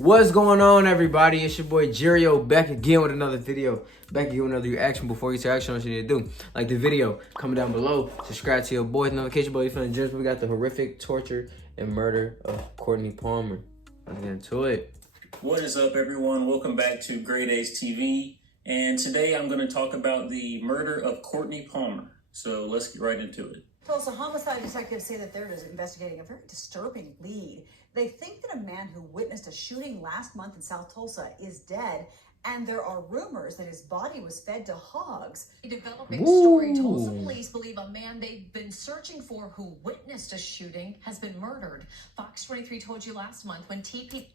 What's going on, everybody? It's your boy Gerio back again with another video. Back again with another reaction. Before you take action, what you need to do, like the video, comment down below, subscribe to your boy's notification bell. You feeling just we got the horrific torture and murder of Courtney Palmer. Let's get into it. What is up, everyone? Welcome back to Grade A's TV. And today I'm going to talk about the murder of Courtney Palmer. So let's get right into it. Tulsa homicide detectives say that they're investigating a very disturbing lead. They think that a man who witnessed a shooting last month in South Tulsa is dead, and there are rumors that his body was fed to hogs. A developing story. Tulsa police believe a man they've been searching for who witnessed a shooting has been murdered. Fox 23 told you last month when TP...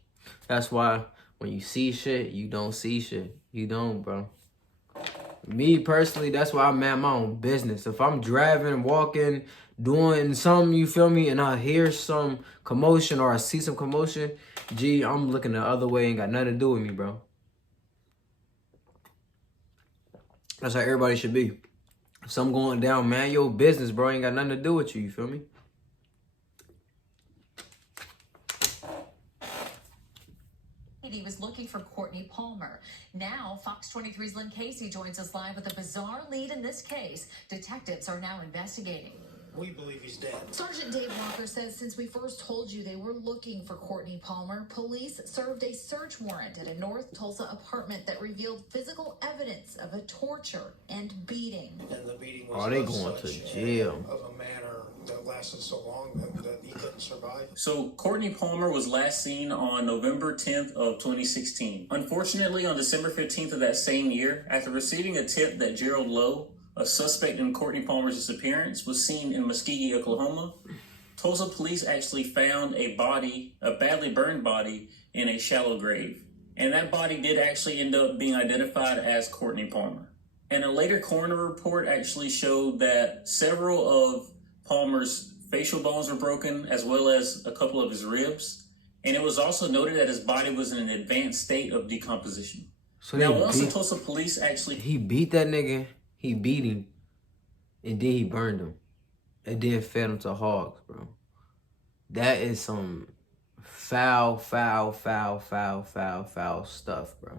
That's why when you see shit, you don't see shit. You don't, bro. Me personally, that's why I'm at my own business. If I'm driving, walking, doing something, you feel me, and I hear some commotion or I see some commotion, gee, I'm looking the other way. Ain't got nothing to do with me, bro. That's how everybody should be. If something going down, man, your business, bro. Ain't got nothing to do with you, you feel me? He was looking for Courtney Palmer. Now, Fox 23's Lynn Casey joins us live with a bizarre lead in this case. Detectives are now investigating. We believe he's dead. Sergeant Dave Walker says since we first told you they were looking for Courtney Palmer, police served a search warrant at a North Tulsa apartment that revealed physical evidence of a torture and beating. And the beating was they going to jail. Of a manner that lasted so long that he couldn't survive. So Courtney Palmer was last seen on November 10th of 2016. Unfortunately, on December 15th of that same year, after receiving a tip that Gerald Lowe, a suspect in Courtney Palmer's disappearance, was seen in Muskogee, Oklahoma, Tulsa police actually found a body, a badly burned body, in a shallow grave. And that body did actually end up being identified as Courtney Palmer. And a later coroner report actually showed that several of Palmer's facial bones were broken, as well as a couple of his ribs. And it was also noted that his body was in an advanced state of decomposition. So now, once the Tulsa police actually... He beat that nigga. He beat him, and then he burned him, and then fed him to hogs, bro. That is some foul stuff, bro.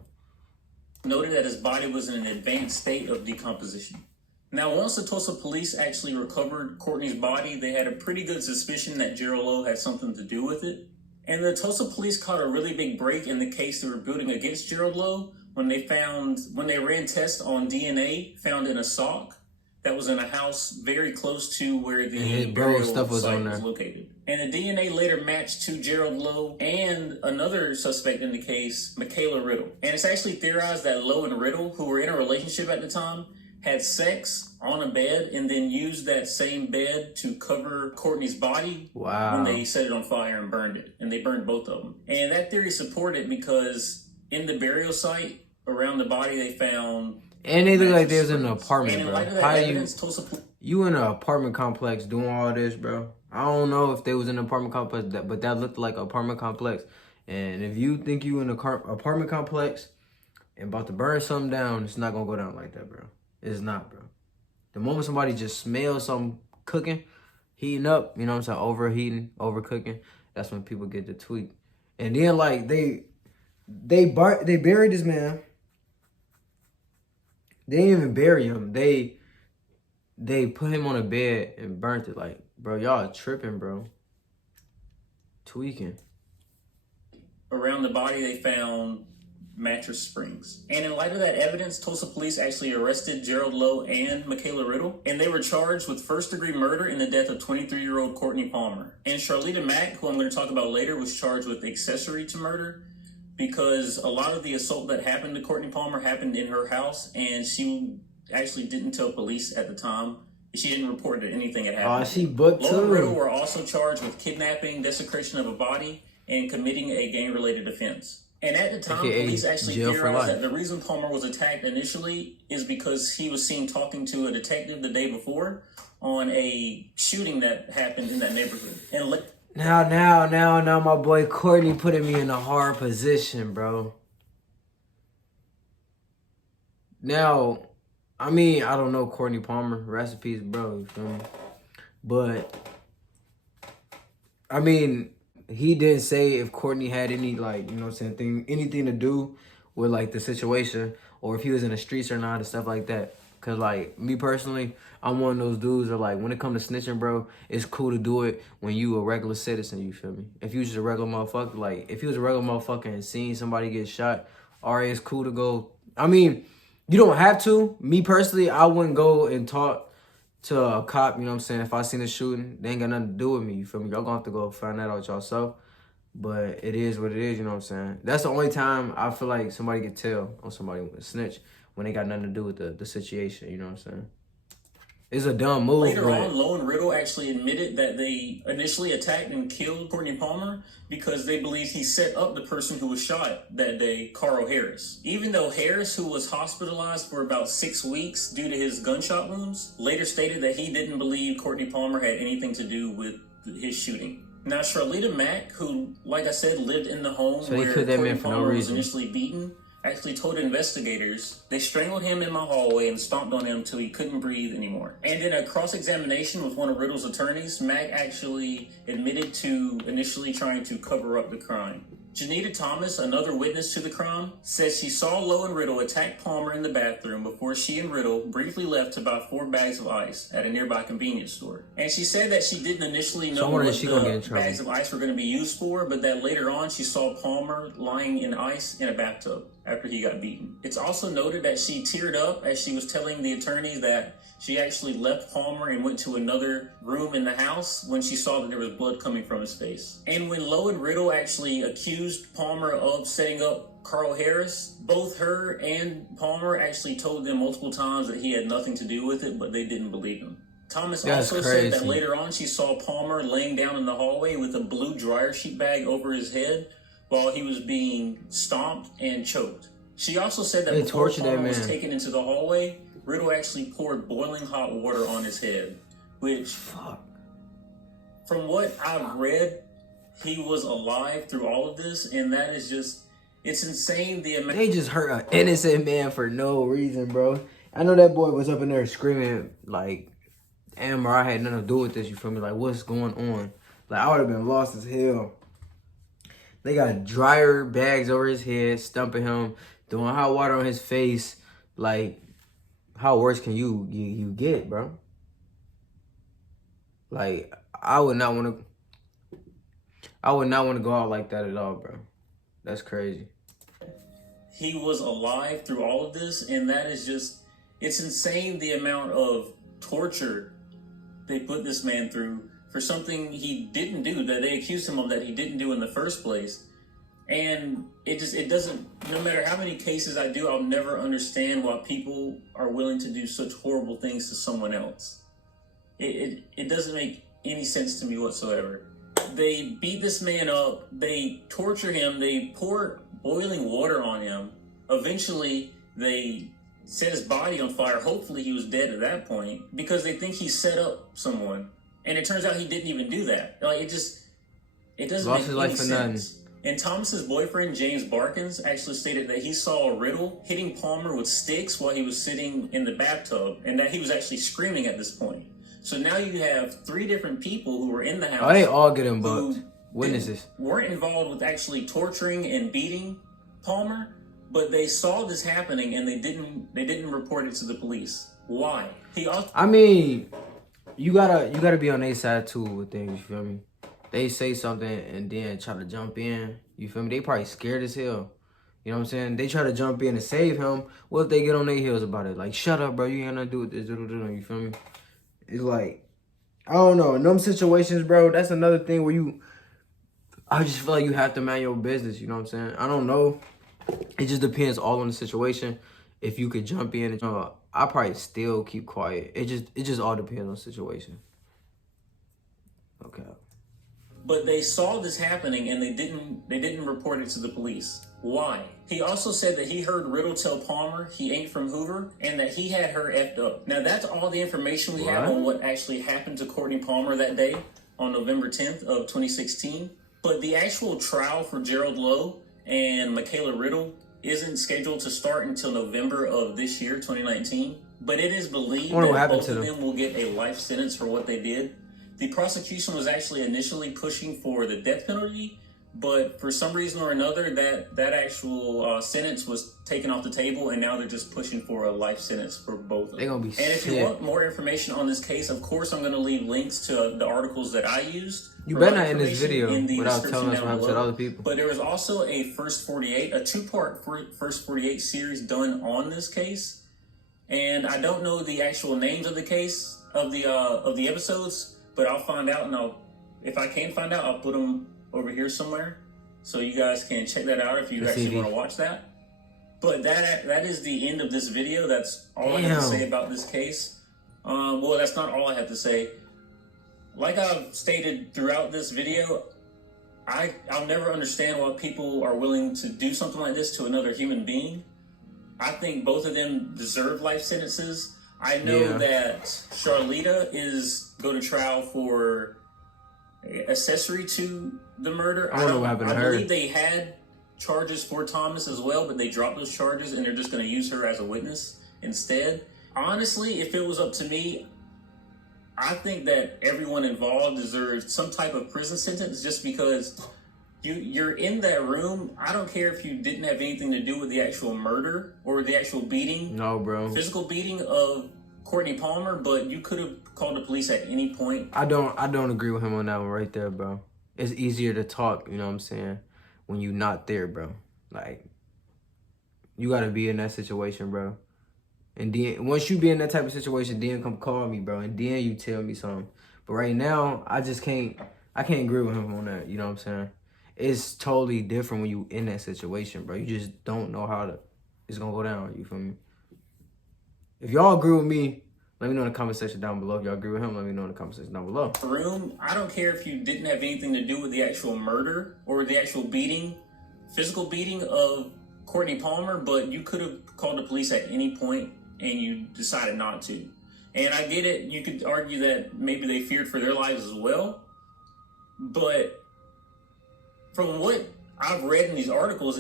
Noted that his body was in an advanced state of decomposition. Now, once the Tulsa police actually recovered Courtney's body, they had a pretty good suspicion that Gerald Lowe had something to do with it. And the Tulsa police caught a really big break in the case they were building against Gerald Lowe when they ran tests on DNA found in a sock that was in a house very close to where the burial site was located. And the DNA later matched to Gerald Lowe and another suspect in the case, Michaela Riddle. And it's actually theorized that Lowe and Riddle, who were in a relationship at the time, had sex on a bed and then used that same bed to cover Courtney's body when they set it on fire and burned it. And they burned both of them. And that theory is supported because in the burial site around the body they found... And they look like they was in an apartment, and bro. How you in an apartment complex doing all this, bro? I don't know if they was in an apartment complex, but that looked like an apartment complex. And if you think you in an apartment complex and about to burn something down, it's not gonna go down like that, bro. It's not, bro. The moment somebody just smells something cooking, heating up, you know what I'm saying, overheating, overcooking, that's when people get the tweak. And then like they buried this man. They didn't even bury him. They put him on a bed and burnt it. Like, bro, y'all tripping, bro. Tweaking. Around the body they found mattress springs. And in light of that evidence, Tulsa police actually arrested Gerald Lowe and Michaela Riddle, and they were charged with first-degree murder in the death of 23-year-old Courtney Palmer. And Charlita Mack, who I'm going to talk about later, was charged with accessory to murder because a lot of the assault that happened to Courtney Palmer happened in her house, and she actually didn't tell police at the time. She didn't report that anything had happened. Oh, she booked too. Lowe and Riddle were also charged with kidnapping, desecration of a body, and committing a gang-related offense. And at the time, police actually theorized that the reason Palmer was attacked initially is because he was seen talking to a detective the day before on a shooting that happened in that neighborhood. And Now, my boy Courtney putting me in a hard position, bro. Now, I mean, I don't know Courtney Palmer, recipes, bro, you feel me? But, I mean, he didn't say if Courtney had any, like, you know what I'm saying, anything to do with, like, the situation, or if he was in the streets or not and stuff like that. Cause, like, me personally, I'm one of those dudes that, like, when it comes to snitching, bro, it's cool to do it when you a regular citizen, you feel me? If you just a regular motherfucker, like, if you was a regular motherfucker and seen somebody get shot, alright, it's cool to go. I mean, you don't have to. Me personally, I wouldn't go and talk to a cop, you know what I'm saying? If I seen a shooting, they ain't got nothing to do with me, you feel me? Y'all gonna have to go find that out yourself. But it is what it is, you know what I'm saying? That's the only time I feel like somebody can tell on somebody with a snitch, when they got nothing to do with the situation, you know what I'm saying? It's a dumb move. Later on, Lowe and Riddle actually admitted that they initially attacked and killed Courtney Palmer because they believe he set up the person who was shot that day, Carl Harris. Even though Harris, who was hospitalized for about 6 weeks due to his gunshot wounds, later stated that he didn't believe Courtney Palmer had anything to do with his shooting. Now, Charlita Mack, who, like I said, lived in the home where Courtney Palmer was initially beaten, actually told investigators they strangled him in my hallway and stomped on him till he couldn't breathe anymore. And in a cross-examination with one of Riddle's attorneys, Mack actually admitted to initially trying to cover up the crime. Janita Thomas, another witness to the crime, says she saw Lowe and Riddle attack Palmer in the bathroom before she and Riddle briefly left to buy 4 bags of ice at a nearby convenience store. And she said that she didn't initially know what the bags of ice were going to be used for, but that later on she saw Palmer lying in ice in a bathtub after he got beaten. It's also noted that she teared up as she was telling the attorney that she actually left Palmer and went to another room in the house when she saw that there was blood coming from his face. And when Lowe and Riddle actually accused Palmer of setting up Carl Harris, both her and Palmer actually told them multiple times that he had nothing to do with it, but they didn't believe him. Thomas also said that later on she saw Palmer laying down in the hallway with a blue dryer sheet bag over his head while he was being stomped and choked. She also said that before Palmer was taken into the hallway, Riddle actually poured boiling hot water on his head, which, from what I've read, he was alive through all of this, and that is just, it's insane the amount. They just hurt an innocent man for no reason, bro. I know that boy was up in there screaming, like, damn, bro, I had nothing to do with this, you feel me? Like, what's going on? Like, I would have been lost as hell. They got dryer bags over his head, stumping him, throwing hot water on his face. Like, how worse can you get, bro? Like, I would not want to go out like that at all, bro. That's crazy. He was alive through all of this, and that is just, it's insane the amount of torture they put this man through for something he didn't do, that they accused him of that he didn't do in the first place. And it doesn't, no matter how many cases I do, I'll never understand why people are willing to do such horrible things to someone else. It doesn't make any sense to me whatsoever. They beat this man up, they torture him, they pour boiling water on him. Eventually, they set his body on fire. Hopefully he was dead at that point because they think he set up someone. And it turns out he didn't even do that. Like, it doesn't make any sense. And Thomas's boyfriend, James Barkins, actually stated that he saw Riddle hitting Palmer with sticks while he was sitting in the bathtub, and that he was actually screaming at this point. So now you have 3 different people who were in the house. Oh, they all getting booked. Witnesses. Weren't involved with actually torturing and beating Palmer, but they saw this happening and they didn't report it to the police. Why? I mean, you gotta be on their side too with things, you feel me? They say something and then try to jump in, you feel me? They probably scared as hell. You know what I'm saying? They try to jump in and save him. What if they get on their heels about it? Like, shut up, bro. You ain't nothing to do with this. You feel me? It's like, I don't know. In them situations, bro, that's another thing where I just feel like you have to mind your business. You know what I'm saying? I don't know. It just depends all on the situation. If you could jump in and I probably still keep quiet. It just all depends on the situation. Okay. But they saw this happening and they didn't report it to the police. Why? He also said that he heard Riddle tell Palmer he ain't from Hoover and that he had her effed up. Now that's all the information we have on what actually happened to Courtney Palmer that day on November 10th of 2016. But the actual trial for Gerald Lowe and Michaela Riddle isn't scheduled to start until November of this year, 2019. But it is believed that both of them will get a life sentence for what they did. The prosecution was actually initially pushing for the death penalty, but for some reason or another, that actual sentence was taken off the table, and now they're just pushing for a life sentence for both of them. They're gonna be And if you want more information on this case, of course, I'm going to leave links to the articles that I used. You better not end this video without description telling us down what happened to below. other people. But there was also a First 48, a two-part First 48 series done on this case, and I don't know the actual names of the case of the episodes, but I'll find out, and if I can find out, I'll put them over here somewhere, so you guys can check that out if you actually want to watch that. But that is the end of this video. That's all I have to say about this case. Well, that's not all I have to say. Like I've stated throughout this video, I'll never understand why people are willing to do something like this to another human being. I think both of them deserve life sentences. I know that Charlita is going to trial for accessory to the murder. I don't know what happened to her. I believe they had charges for Thomas as well, but they dropped those charges and they're just going to use her as a witness instead. Honestly, if it was up to me, I think that everyone involved deserves some type of prison sentence, just because you're in that room. I don't care if you didn't have anything to do with the actual murder or the actual beating. No, bro. Physical beating of Courtney Palmer, but you could have called the police at any point. I don't agree with him on that one right there, bro. It's easier to talk, you know what I'm saying, when you're not there, bro. Like, you gotta be in that situation, bro. And then once you be in that type of situation, then come call me, bro, and then you tell me something. But right now, I can't agree with him on that, you know what I'm saying? It's totally different when you in that situation, bro. You just don't know how it's gonna go down, you feel me? If y'all agree with me, let me know in the comment section down below. If y'all agree with him, let me know in the comment section down below. Room, I don't care if you didn't have anything to do with the actual murder or the actual beating, physical beating of Courtney Palmer, but you could have called the police at any point and you decided not to. And I get it. You could argue that maybe they feared for their lives as well. But from what I've read in these articles,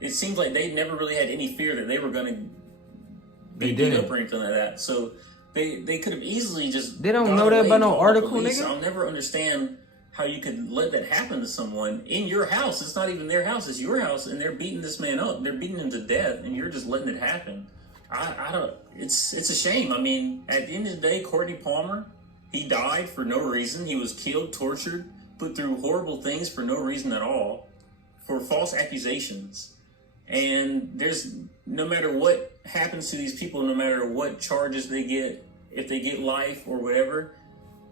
it seems like they never really had any fear that they were going to be beat up or anything like that. So they could have easily just... They don't know that by no article, nigga. I'll never understand how you could let that happen to someone in your house. It's not even their house, it's your house, and they're beating this man up. They're beating him to death, and you're just letting it happen. I don't... It's a shame. I mean, at the end of the day, Courtney Palmer, he died for no reason. He was killed, tortured, put through horrible things for no reason at all, for false accusations. And there's, no matter what happens to these people, no matter what charges they get, if they get life or whatever,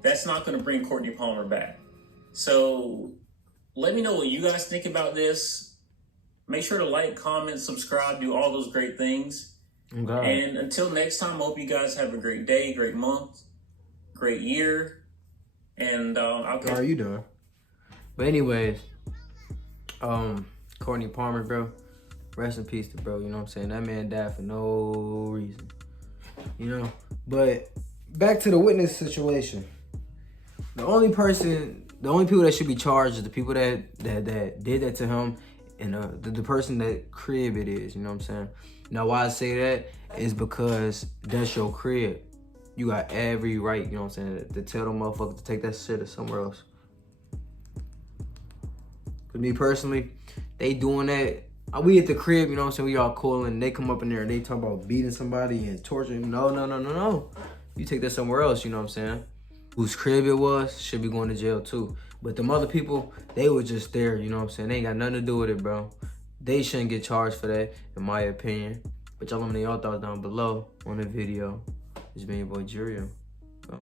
that's not going to bring Courtney Palmer back. So let me know what you guys think about this. Make sure to like, comment, subscribe, do all those great things. Okay. And until next time, I hope you guys have a great day, great month, great year. And I'll catch... How are you doing? But anyways, Courtney Palmer, bro. Rest in peace to bro, you know what I'm saying? That man died for no reason, you know? But back to the witness situation. The only people that should be charged is the people that did that to him, and the person that crib it is, you know what I'm saying? Now, why I say that is because that's your crib. You got every right, you know what I'm saying, to tell them motherfuckers to take that shit to somewhere else. For me personally, they doing that. We at the crib, you know what I'm saying? We all cool, and they come up in there and they talk about beating somebody and torturing. No. You take that somewhere else, you know what I'm saying? Whose crib it was should be going to jail too. But them other people, they were just there, you know what I'm saying? They ain't got nothing to do with it, bro. They shouldn't get charged for that, in my opinion. But y'all let me know your thoughts down below on the video. It's been your boy Gerio.